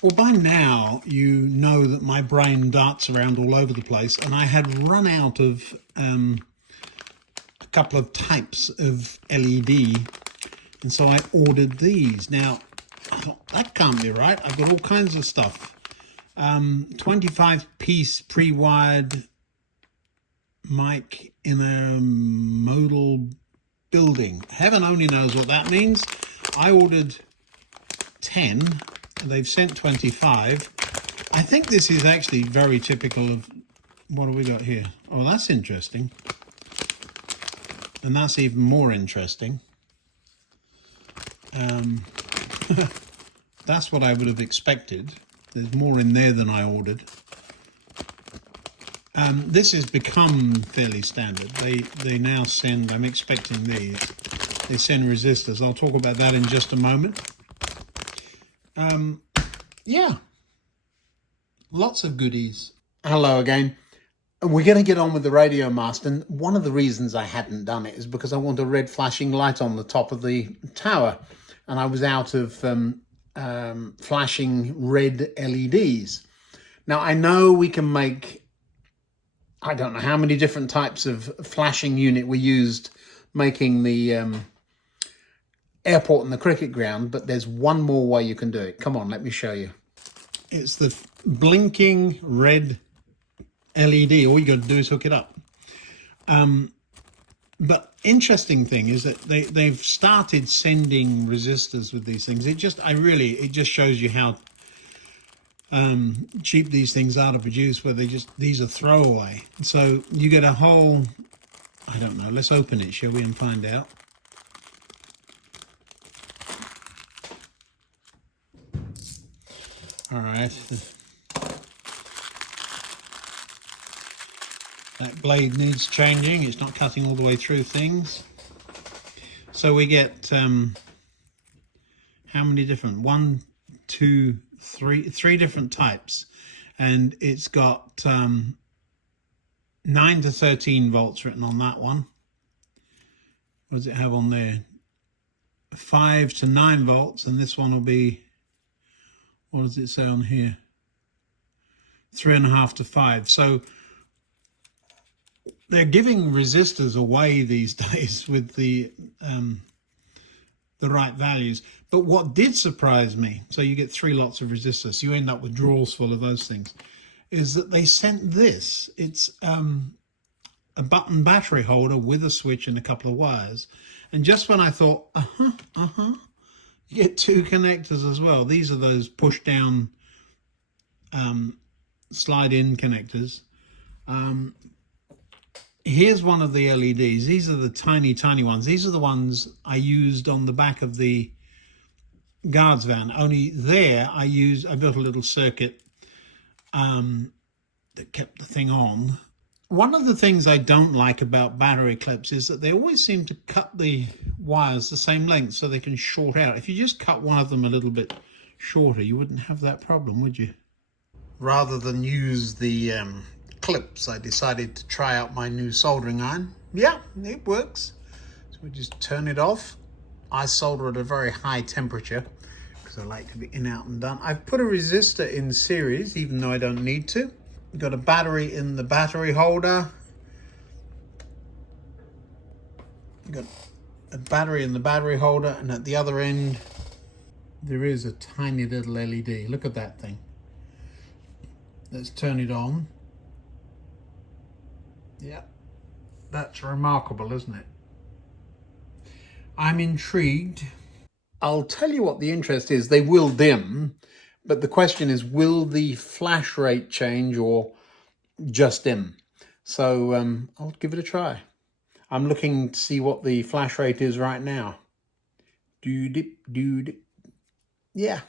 Well, by now, you know that my brain darts around all over the place, and I had run out of a couple of types of LED, and so I ordered these. Now, I thought, that can't be right. I've got all kinds of stuff. 25-piece pre-wired mic in a modal building. Heaven only knows what that means. I ordered 10. They've sent 25. I think this is actually very typical of, what have we got here? Oh, that's interesting. And that's even more interesting. That's what I would have expected. There's more in there than I ordered. This has become fairly standard. They now send, I'm expecting these, they send resistors. I'll talk about that in just a moment. Yeah, lots of goodies. Hello again. We're going to get on with the radio mast, and one of the reasons I hadn't done it is because I want a red flashing light on the top of the tower, and I was out of flashing red LEDs. Now, I know we can make, I don't know how many different types of flashing unit we used making the airport and the cricket ground, but there's one more way you can do it. Come on, let me show you. It's the blinking red LED. All you got to do is hook it up. But interesting thing is that they've started sending resistors with these things. It just shows you how cheap these things are to produce, where these are throwaway. So you get a whole, I don't know, let's open it, shall we, and find out. All right. That blade needs changing. It's not cutting all the way through things. So we get how many different? 1, 2, 3, 3 different types, and it's got 9 to 13 volts written on that one. What does it have on there? 5 to 9 volts, and this one will be, what does it say on here? 3.5 to 5. So they're giving resistors away these days with the right values. But what did surprise me, so you get 3 lots of resistors, so you end up with drawers full of those things, is that they sent this. It's a button battery holder with a switch and a couple of wires. And just when I thought, you get 2 connectors as well. These are those push down slide in connectors. Here's one of the LEDs. These are the tiny ones. These are the ones I used on the back of the guards van. Only there I built a little circuit that kept the thing on. One of the things I don't like about battery clips is that they always seem to cut the wires the same length so they can short out. If you just cut one of them a little bit shorter, you wouldn't have that problem, would you? Rather than use the clips, I decided to try out my new soldering iron. Yeah, it works. So we just turn it off. I solder at a very high temperature because I like to be in, out and done. I've put a resistor in series, even though I don't need to. We've got a battery in the battery holder. We've got a battery in the battery holder, and at the other end there is a tiny little LED. Look at that thing. Let's turn it on. Yeah, that's remarkable, isn't it? I'm intrigued. I'll tell you what the interest is. They will dim, but the question is, will the flash rate change or just dim? So I'll give it a try. I'm looking to see what the flash rate is right now. Yeah.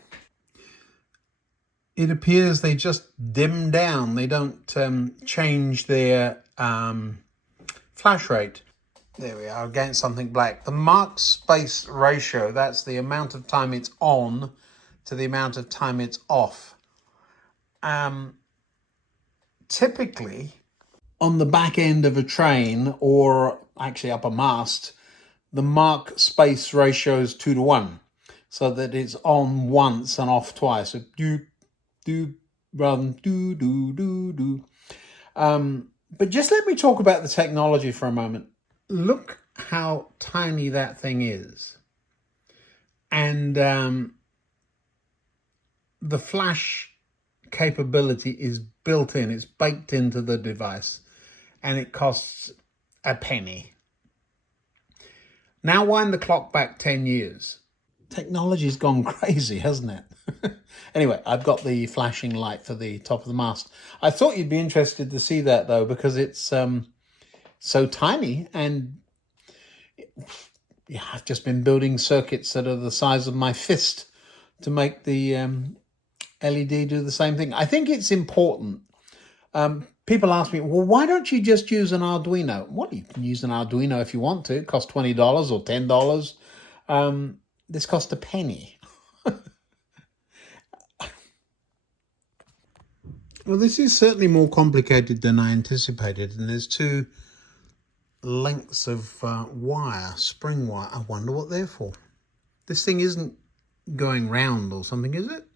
It appears they just dim down. They don't change their flash rate. There we are, against something black. The mark space ratio, that's the amount of time it's on to the amount of time it's off. Typically, on the back end of a train, or actually up a mast, the mark space ratio is 2 to 1, so that it's on once and off twice. So do rather than do, do, do, do. But just let me talk about the technology for a moment. Look how tiny that thing is. And the flash capability is built in. It's baked into the device. And it costs a penny. Now wind the clock back 10 years. Technology's gone crazy, hasn't it? Anyway, I've got the flashing light for the top of the mast. I thought you'd be interested to see that, though, because it's so tiny. And yeah, I've just been building circuits that are the size of my fist to make the LED do the same thing. I think it's important. People ask me, well, why don't you just use an Arduino? Well, you can use an Arduino if you want to. It costs $20 or $10. This cost a penny. Well, this is certainly more complicated than I anticipated. And there's two lengths of wire, spring wire. I wonder what they're for. This thing isn't going round or something, is it?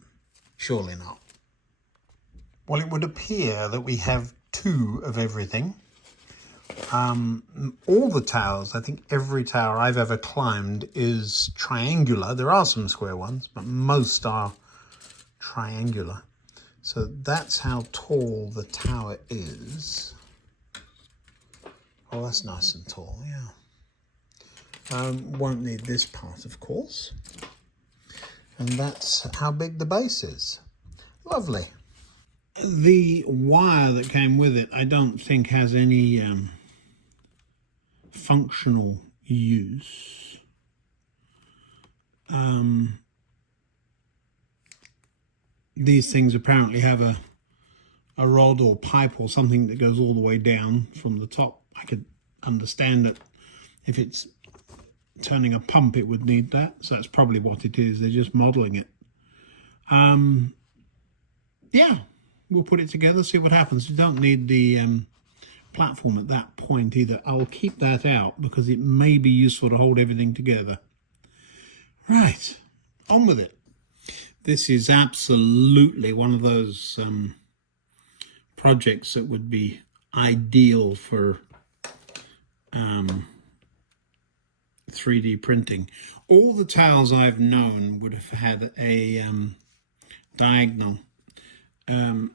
Surely not. Well, it would appear that we have two of everything. All the towers, I think every tower I've ever climbed is triangular. There are some square ones, but most are triangular. So that's how tall the tower is. Oh, that's nice and tall, yeah. Won't need this part, of course. And that's how big the base is. Lovely. The wire that came with it, I don't think has any functional use. These things apparently have a rod or pipe or something that goes all the way down from the top. I could understand that if it's turning a pump, it would need that. So that's probably what it is. They're just modeling it. Yeah, we'll put it together, see what happens. We don't need the platform at that point either. I'll keep that out because it may be useful to hold everything together. Right, on with it. This is absolutely one of those projects that would be ideal for 3D printing. All the towels I've known would have had a diagonal.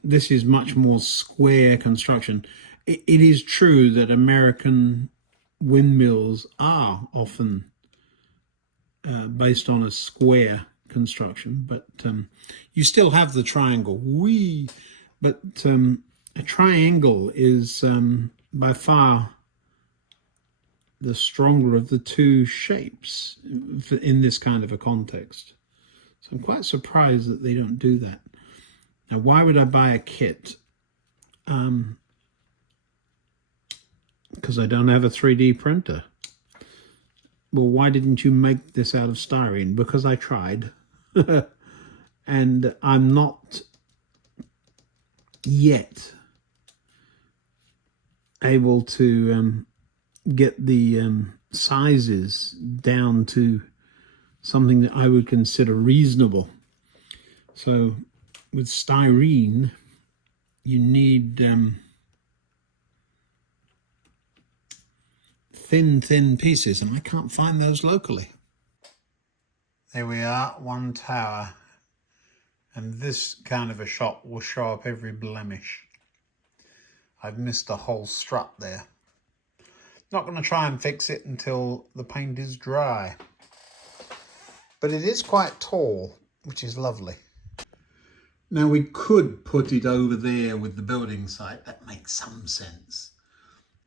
This is much more square construction. It is true that American windmills are often based on a square construction, but you still have the triangle. But a triangle is by far the stronger of the two shapes in this kind of a context. So I'm quite surprised that they don't do that. Now, why would I buy a kit? Because I don't have a 3D printer. Well, why didn't you make this out of styrene? Because I tried. And I'm not yet able to get the sizes down to something that I would consider reasonable. So with styrene, you need thin pieces, and I can't find those locally. There we are, one tower, and this kind of a shot will show up every blemish. I've missed a whole strut there. Not going to try and fix it until the paint is dry. But it is quite tall, which is lovely. Now we could put it over there with the building site. That makes some sense.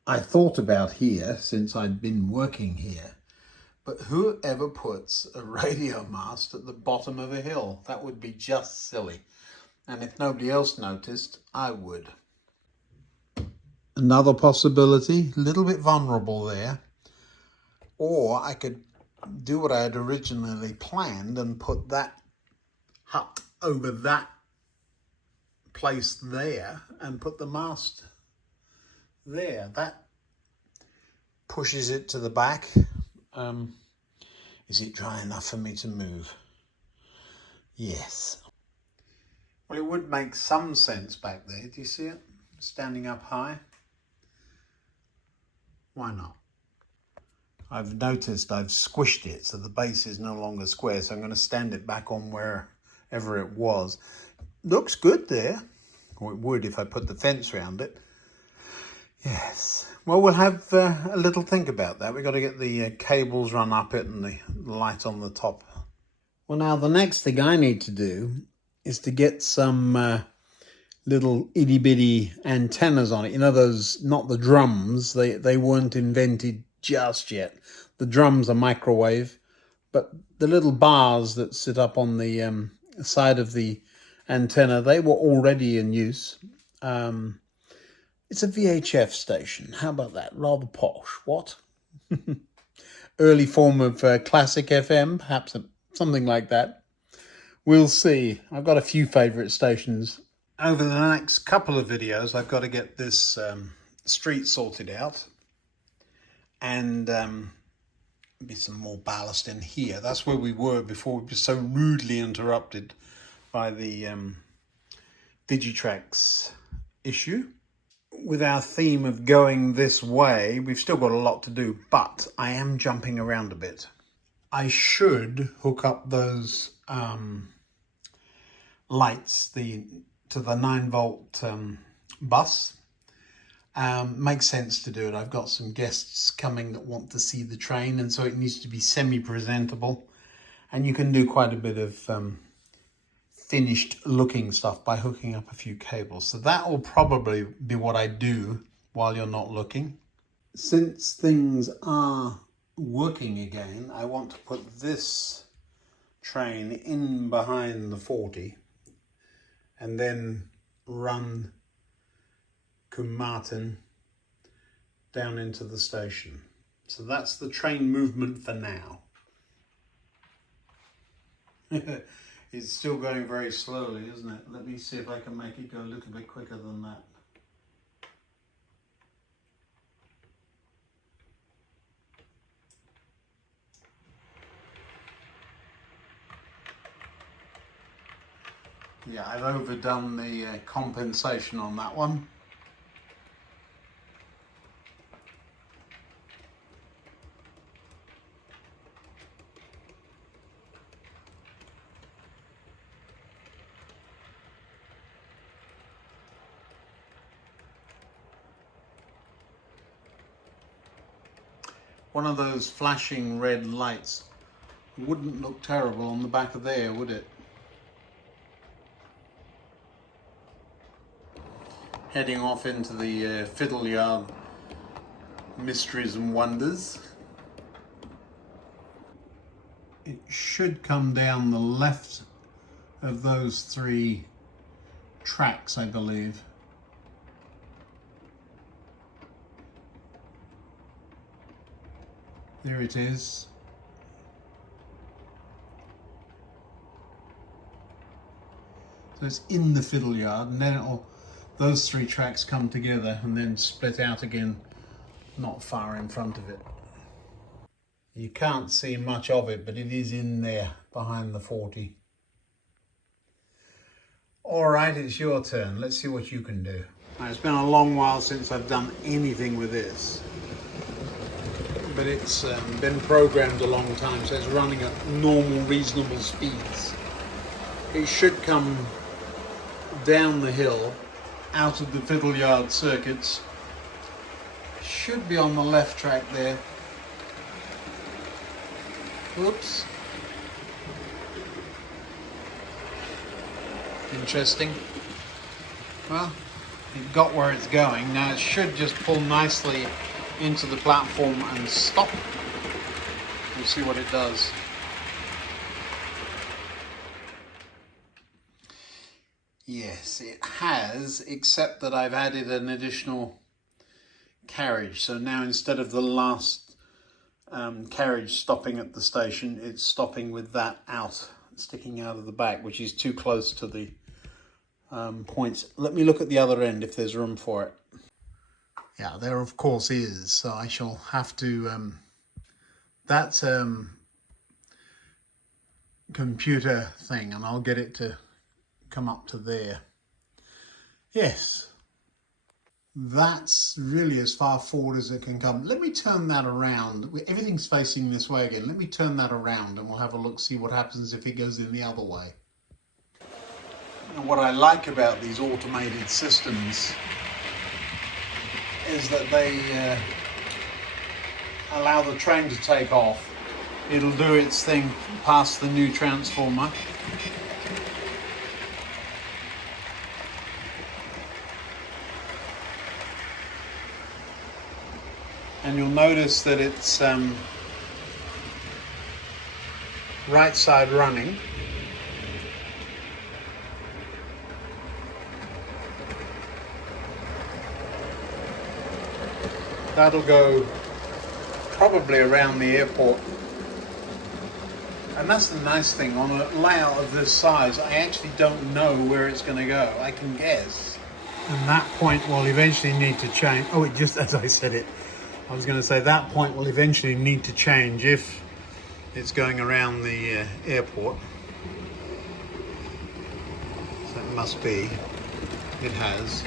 I thought about here since I'd been working here. But whoever puts a radio mast at the bottom of a hill? That would be just silly. And if nobody else noticed, I would. Another possibility, a little bit vulnerable there. Or I could do what I had originally planned and put that hut over that place there and put the mast there. That pushes it to the back. Is it dry enough for me to move? Yes. Well, it would make some sense back there. Do you see it? Standing up high. Why not? I've noticed I've squished it so the base is no longer square, so I'm going to stand it back on wherever it was. Looks good there. Or it would if I put the fence around it. Yes. Well, we'll have a little think about that. We've got to get the cables run up it and the light on the top. Well, now the next thing I need to do is to get some little itty bitty antennas on it. You know, those, not the drums, they weren't invented just yet. The drums are microwave, but the little bars that sit up on the side of the antenna, they were already in use. It's a VHF station. How about that? Rather posh. What? Early form of classic FM, perhaps something like that. We'll see. I've got a few favourite stations. Over the next couple of videos, I've got to get this street sorted out and be some more ballast in here. That's where we were before we were so rudely interrupted by the Digitrax issue. With our theme of going this way, we've still got a lot to do, but I am jumping around a bit. I should hook up those lights to the 9-volt bus. Makes sense to do it. I've got some guests coming that want to see the train, and so it needs to be semi-presentable. And you can do quite a bit of finished looking stuff by hooking up a few cables. So that will probably be what I do while you're not looking. Since things are working again, I want to put this train in behind the 40 and then run Carmarthen down into the station. So that's the train movement for now. It's still going very slowly, isn't it? Let me see if I can make it go a little bit quicker than that. Yeah, I've overdone the compensation on that one. One of those flashing red lights wouldn't look terrible on the back of there, would it? Heading off into the fiddle yard mysteries and wonders. It should come down the left of those 3 tracks, I believe. There it is. So it's in the fiddle yard, and then those 3 tracks come together and then split out again, not far in front of it. You can't see much of it, but it is in there behind the 40. All right, it's your turn. Let's see what you can do. Now, it's been a long while since I've done anything with this, but it's been programmed a long time, so it's running at normal, reasonable speeds. It should come down the hill, out of the fiddle yard circuits. Should be on the left track there. Oops. Interesting. Well, it got where it's going. Now it should just pull nicely into the platform and stop. We'll see what it does. Yes, it has, except that I've added an additional carriage. So now instead of the last carriage stopping at the station, it's stopping with that out, sticking out of the back, which is too close to the points. Let me look at the other end if there's room for it. Yeah, there of course is. So I shall have to, that's computer thing, and I'll get it to come up to there. Yes, that's really as far forward as it can come. Let me turn that around. Everything's facing this way again. Let me turn that around and we'll have a look, see what happens if it goes in the other way. And what I like about these automated systems is that they allow the train to take off. It'll do its thing past the new transformer. And you'll notice that it's right side running. That'll go probably around the airport. And that's the nice thing, on a layout of this size, I actually don't know where it's going to go. I can guess. And that point will eventually need to change. Oh, it just, as I said it, I was going to say that point will eventually need to change if it's going around the airport. So it must be. It has.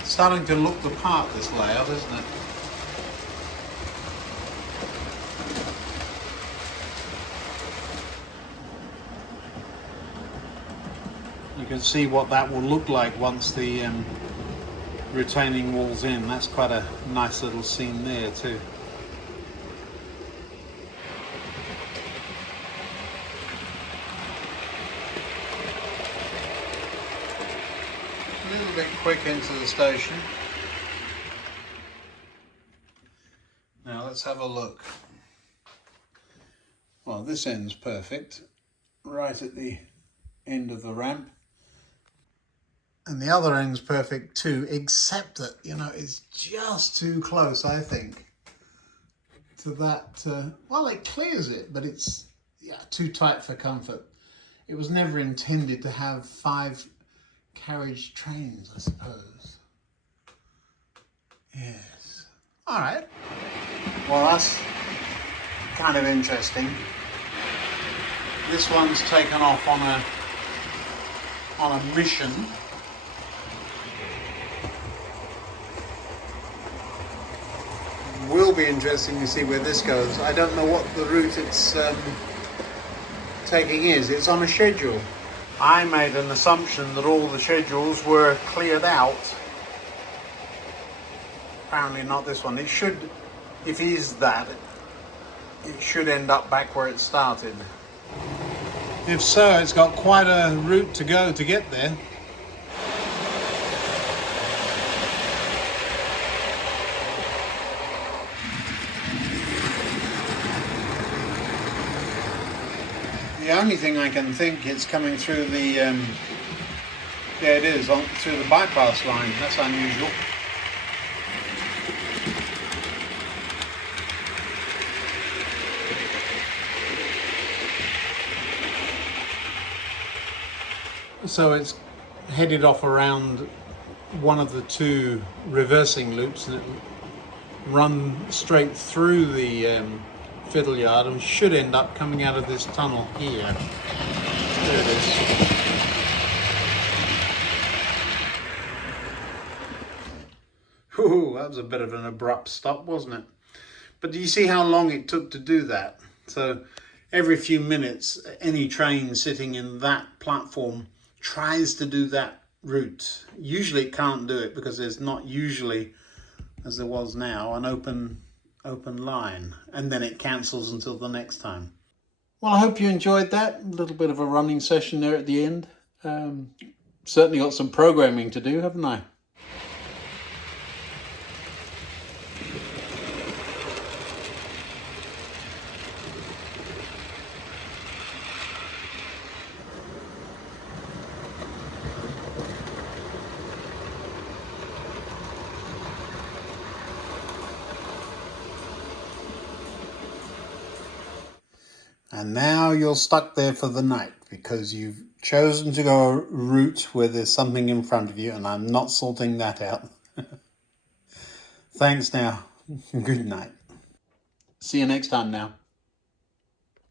It's starting to look the part, this layout, isn't it? You can see what that will look like once the retaining wall's in. That's quite a nice little scene there too. A little bit quick into the station. Now let's have a look. Well, this end's perfect, right at the end of the ramp. And the other end's perfect too, except that, you know, it's just too close, I think, to that. Well, it clears it, but it's, yeah, too tight for comfort. It was never intended to have 5 carriage trains, I suppose. Yes. All right. Well, that's kind of interesting. This one's taken off on a mission. Will be interesting to see where this goes. I don't know what the route it's taking is. It's on a schedule. I made an assumption that all the schedules were cleared out. Apparently not this one. It should, if it is that, it should end up back where it started. If so, it's got quite a route to go to get there. The only thing I can think, it's coming through the, yeah, it is, through the bypass line. That's unusual. So it's headed off around one of the 2 reversing loops, and it run straight through the fiddle yard and should end up coming out of this tunnel here. There it is. Ooh, that was a bit of an abrupt stop, wasn't it? But do you see how long it took to do that? So every few minutes, any train sitting in that platform tries to do that route. Usually it can't do it because there's not usually, as there was now, an open line, and then it cancels until the next time. Well, I hope you enjoyed that. A little bit of a running session there at the end. Certainly got some programming to do, haven't I? And now you're stuck there for the night because you've chosen to go a route where there's something in front of you, and I'm not sorting that out. Thanks now. Good night. See you next time now.